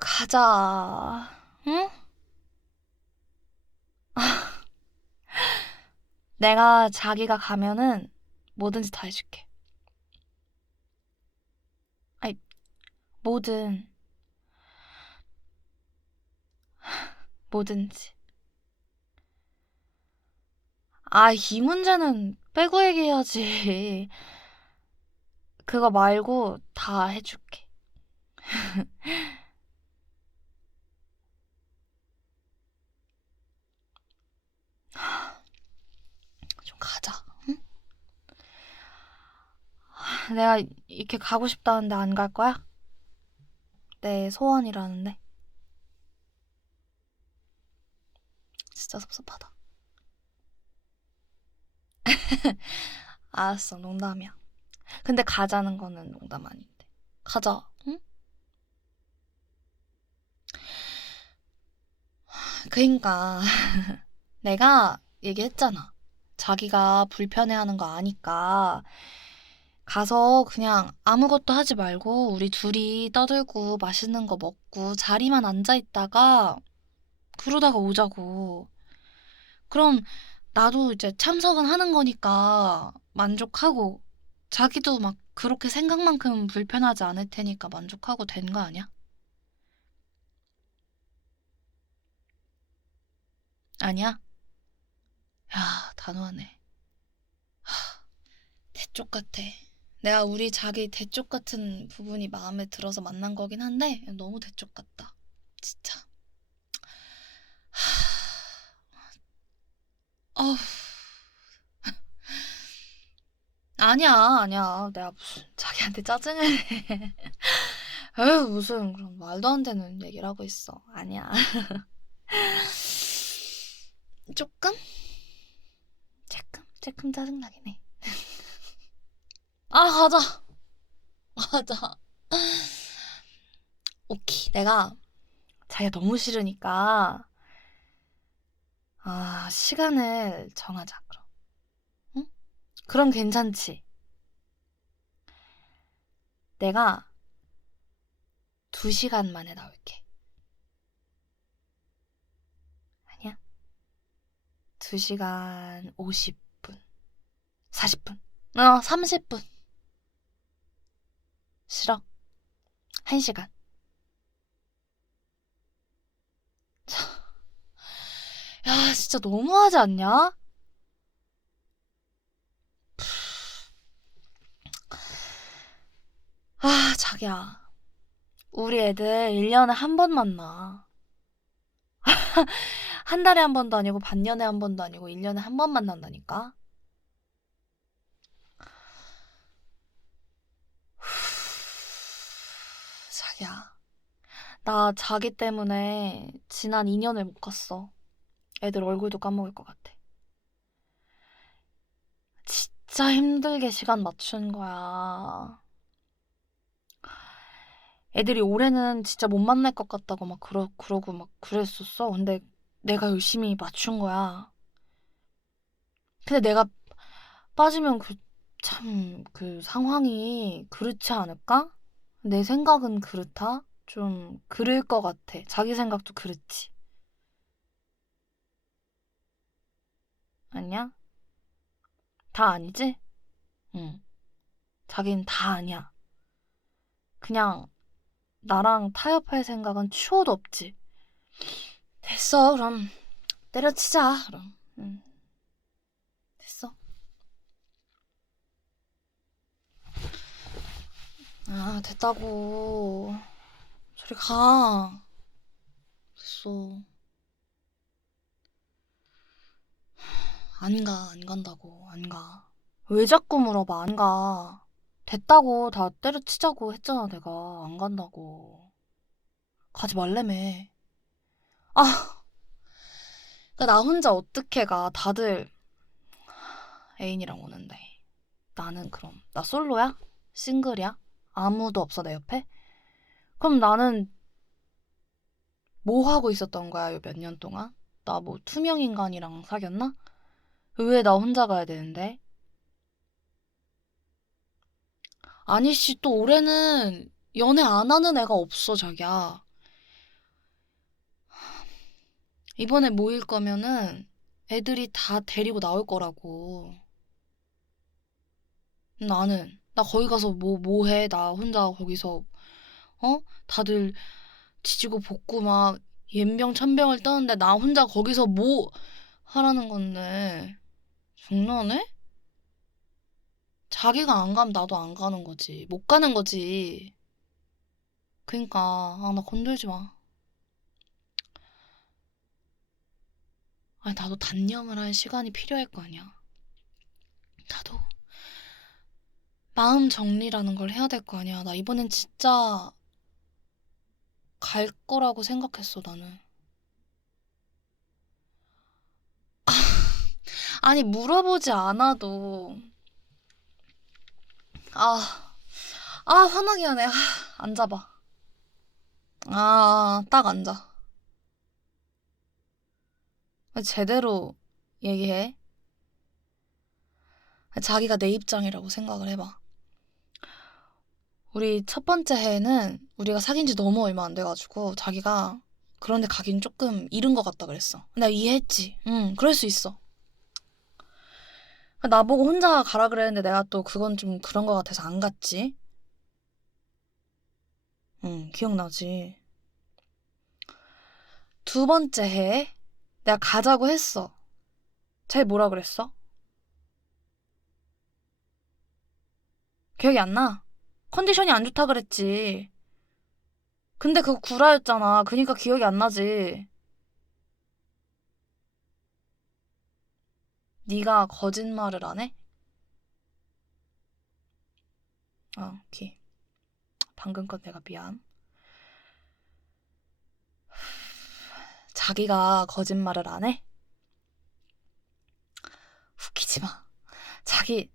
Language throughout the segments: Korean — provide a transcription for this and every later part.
가자. 응? 내가 자기가 가면은 뭐든지 다 해줄게. 아니, 뭐든. 뭐든지. 아, 이 문제는 빼고 얘기해야지. 그거 말고 다 해줄게. 좀 가자. 응? 내가 이렇게 가고 싶다는데 안 갈 거야? 내 소원이라는데. 진짜 섭섭하다. 알았어, 농담이야. 근데 가자는 거는 농담 아닌데. 가자, 응? 그니까, 내가 얘기했잖아. 자기가 불편해하는 거 아니까, 가서 그냥 아무것도 하지 말고, 우리 둘이 떠들고, 맛있는 거 먹고, 자리만 앉아 있다가, 그러다가 오자고. 그럼, 나도 이제 참석은 하는 거니까, 만족하고, 자기도 막 그렇게 생각만큼 불편하지 않을 테니까 만족하고 된 거 아니야? 아니야? 야, 단호하네. 하, 대쪽 같아. 내가 우리 자기 대쪽 같은 부분이 마음에 들어서 만난 거긴 한데, 너무 대쪽 같다. 진짜. 하, 어우. 아니야, 아니야. 내가 무슨 자기한테 짜증을 내. 에휴, 무슨 그런 말도 안 되는 얘기를 하고 있어. 아니야. 조금? 조금? 조금 짜증나긴 해. 아, 가자. 가자. 오케이. 내가 자기가 너무 싫으니까, 아, 시간을 정하자, 그럼. 응? 그럼 괜찮지. 내가 두 시간 만에 나올게. 2시간 50분. 40분. 어, 30분. 싫어. 1시간. 야, 진짜 너무하지 않냐? 아, 자기야. 우리 애들 1년에 한 번 만나. 한 달에 한 번도 아니고 반년에 한 번도 아니고 1년에 한 번 만난다니까? 자기야. 나 자기 때문에 지난 2년을 못 갔어. 애들 얼굴도 까먹을 것 같아. 진짜 힘들게 시간 맞춘 거야. 애들이 올해는 진짜 못 만날 것 같다고 막 그러, 그러고 막 그랬었어. 근데 내가 열심히 맞춘 거야. 근데 내가 빠지면 그, 참, 그 상황이 그렇지 않을까? 내 생각은 그렇다? 좀, 그럴 것 같아. 자기 생각도 그렇지. 아니야? 다 아니지? 응. 자기는 다 아니야. 그냥, 나랑 타협할 생각은 추호도 없지. 됐어, 그럼. 때려치자, 그럼. 응. 됐어. 아, 됐다고. 저리 가. 됐어. 안 가, 안 간다고, 안 가. 왜 자꾸 물어봐, 안 가. 됐다고, 다 때려치자고 했잖아, 내가. 안 간다고. 가지 말래며. 아, 그나 혼자 어떻게 가. 다들 애인이랑 오는데. 나는 그럼, 나 솔로야? 싱글이야? 아무도 없어, 내 옆에? 그럼 나는 뭐 하고 있었던 거야, 요 몇 년 동안? 나 뭐 투명 인간이랑 사귀었나? 왜 나 혼자 가야 되는데? 아니, 씨, 또 올해는 연애 안 하는 애가 없어, 자기야. 이번에 모일 거면은 애들이 다 데리고 나올 거라고. 나는, 나 거기 가서 뭐, 뭐 해? 나 혼자 거기서, 어? 다들 지지고 볶고 막 연병 천병을 떠는데 나 혼자 거기서 뭐 하라는 건데. 장난해? 자기가 안 가면 나도 안 가는 거지. 못 가는 거지. 그니까, 아, 나 건들지 마. 아니, 나도 단념을 할 시간이 필요할 거 아니야. 나도 마음 정리라는 걸 해야 될 거 아니야. 나 이번엔 진짜 갈 거라고 생각했어, 나는. 아니, 물어보지 않아도. 아, 아, 화나게 하네. 아, 앉아봐. 아, 딱 앉아. 제대로 얘기해. 자기가 내 입장이라고 생각을 해봐. 우리 첫 번째 해에는 우리가 사귄 지 너무 얼마 안 돼가지고 자기가 그런데 가긴 조금 이른 것 같다 그랬어. 내가 이해했지. 응, 그럴 수 있어. 나보고 혼자 가라 그랬는데 내가 또 그건 좀 그런 것 같아서 안 갔지. 응, 기억나지. 두 번째 해 내가 가자고 했어. 쟤 뭐라 그랬어? 기억이 안 나? 컨디션이 안 좋다 그랬지. 근데 그거 구라였잖아. 그니까 기억이 안 나지. 네가 거짓말을 안 해? 아, 오케이. 방금 건 내가 미안. 자기가 거짓말을 안 해? 웃기지 마. 자기,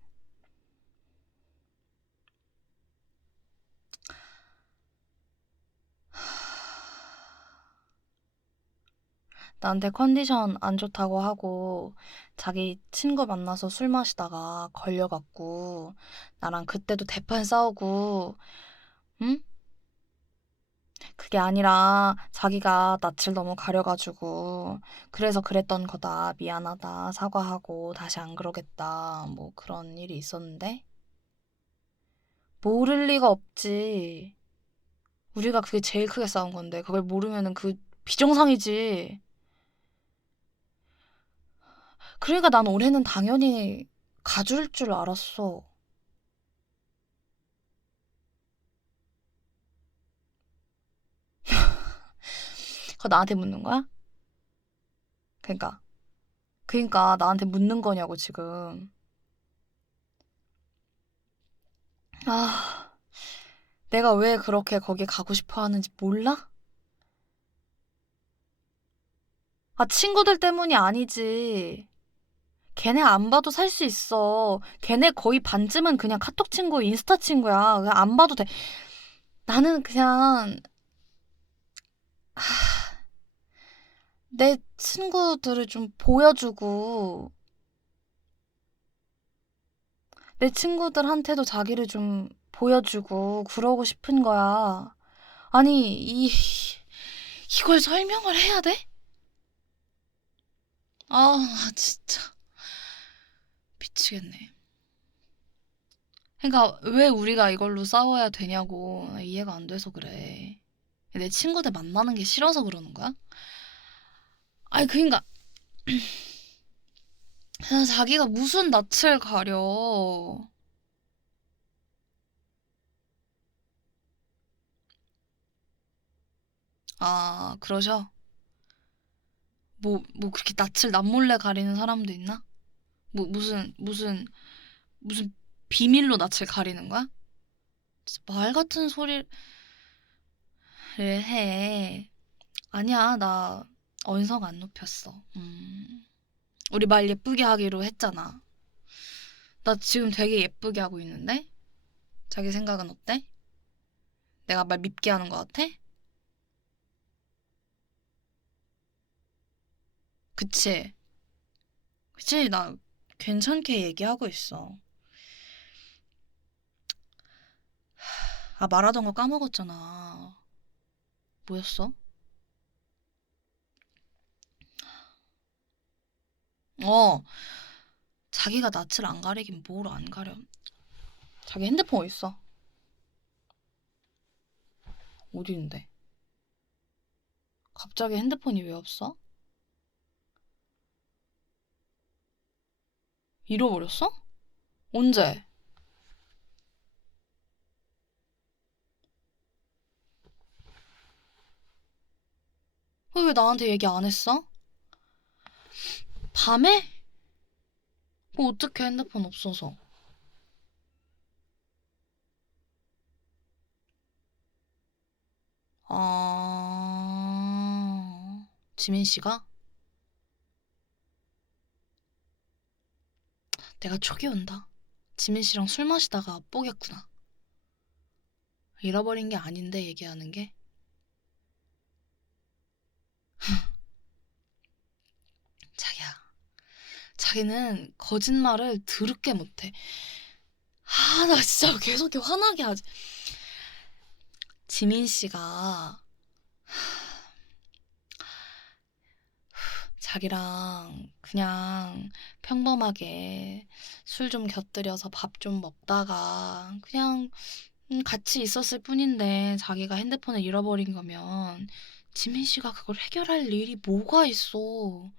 나한테 컨디션 안 좋다고 하고 자기 친구 만나서 술 마시다가 걸려갖고 나랑 그때도 대판 싸우고 응? 그게 아니라 자기가 낯을 너무 가려가지고 그래서 그랬던 거다. 미안하다. 사과하고 다시 안 그러겠다. 뭐 그런 일이 있었는데 모를 리가 없지. 우리가 그게 제일 크게 싸운 건데 그걸 모르면은 그 비정상이지. 그러니까 난 올해는 당연히 가줄 줄 알았어. 그거 나한테 묻는 거야? 그러니까. 그러니까 나한테 묻는 거냐고 지금. 아, 내가 왜 그렇게 거기 가고 싶어 하는지 몰라? 아, 친구들 때문이 아니지. 걔네 안 봐도 살 수 있어. 걔네 거의 반쯤은 그냥 카톡 친구, 인스타 친구야. 그냥 안 봐도 돼. 나는 그냥 하... 내 친구들을 좀 보여주고 내 친구들한테도 자기를 좀 보여주고 그러고 싶은 거야. 아니, 이 이걸 설명을 해야 돼? 아, 진짜. 미치겠네. 그러니까 왜 우리가 이걸로 싸워야 되냐고 이해가 안 돼서 그래. 내 친구들 만나는 게 싫어서 그러는 거야? 아니 그러니까 자기가 무슨 낯을 가려. 아, 그러셔? 뭐, 뭐 그렇게 낯을 남몰래 가리는 사람도 있나? 뭐 무슨 무슨 무슨 비밀로 낯을 가리는 거야? 말 같은 소리를 해. 아니야, 나 언성 안 높였어. 음. 우리 말 예쁘게 하기로 했잖아. 나 지금 되게 예쁘게 하고 있는데? 자기 생각은 어때? 내가 말 밉게 하는 것 같아? 그치? 그치? 나 괜찮게 얘기하고 있어. 아, 말하던 거 까먹었잖아. 뭐였어? 어, 자기가 낯을 안 가리긴 뭘 안 가려. 자기 핸드폰 어딨어? 어디 있는데? 갑자기 핸드폰이 왜 없어? 잃어버렸어? 언제? 왜, 왜 나한테 얘기 안 했어? 밤에? 뭐 어떻게 핸드폰 없어서? 아, 지민 씨가? 내가 촉이 온다. 지민 씨랑 술 마시다가 뽀겠구나. 잃어버린 게 아닌데 얘기하는 게. 자기야, 자기는 거짓말을 더럽게 못해. 아, 나 진짜 계속 이렇게 화나게 하지. 지민 씨가 자기랑 그냥 평범하게 술 좀 곁들여서 밥 좀 먹다가 그냥 음, 같이 있었을 뿐인데 자기가 핸드폰을 잃어버린 거면 지민 씨가 그걸 해결할 일이 뭐가 있어.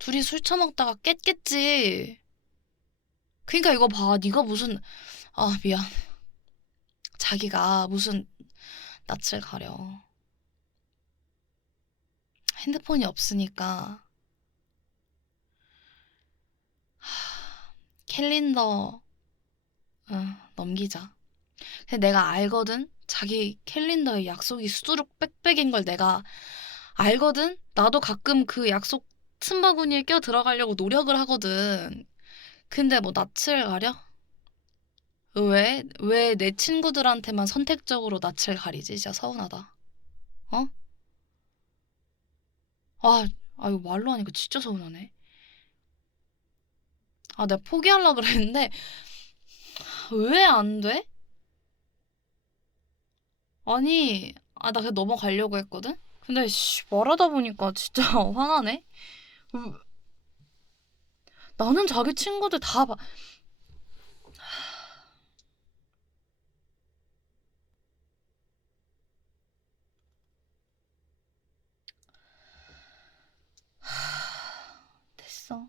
둘이 술 처먹다가 깼겠지. 그러니까 이거 봐. 네가 무슨 아, 미안. 자기가 무슨 낯을 가려. 핸드폰이 없으니까 하, 캘린더 응, 넘기자. 근데 내가 알거든. 자기 캘린더에 약속이 수두룩 빽빽인 걸 내가 알거든. 나도 가끔 그 약속 틈바구니에 껴 들어가려고 노력을 하거든. 근데 뭐 낯을 가려? 왜? 왜 내 친구들한테만 선택적으로 낯을 가리지? 진짜 서운하다. 어? 아, 아, 이거 말로 하니까 진짜 서운하네. 아, 내가 포기하려고 그랬는데, 왜 안 돼? 아니, 아, 나 그냥 넘어가려고 했거든? 근데, 씨, 말하다 보니까 진짜 화나네? 으, 나는 자기 친구들 다 봐. 됐어.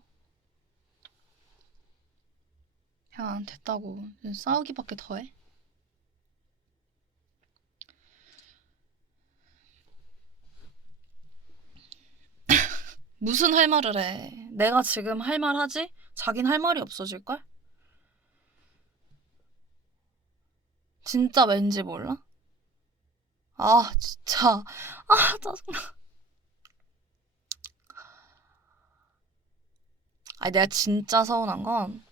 그냥 됐다고. 싸우기밖에 더해? 무슨 할 말을 해? 내가 지금 할 말 하지? 자긴 할 말이 없어질걸? 진짜 왠지 몰라? 아, 진짜. 아, 짜증나. 아니, 내가 진짜 서운한 건,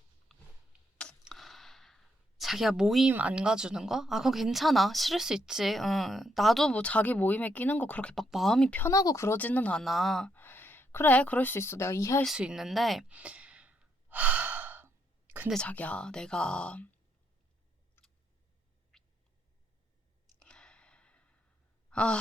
자기가 모임 안 가주는 거? 아, 그건 괜찮아. 싫을 수 있지. 응. 나도 뭐 자기 모임에 끼는 거 그렇게 막 마음이 편하고 그러지는 않아. 그래, 그럴 수 있어. 내가 이해할 수 있는데, 하, 근데 자기야, 내가, 아,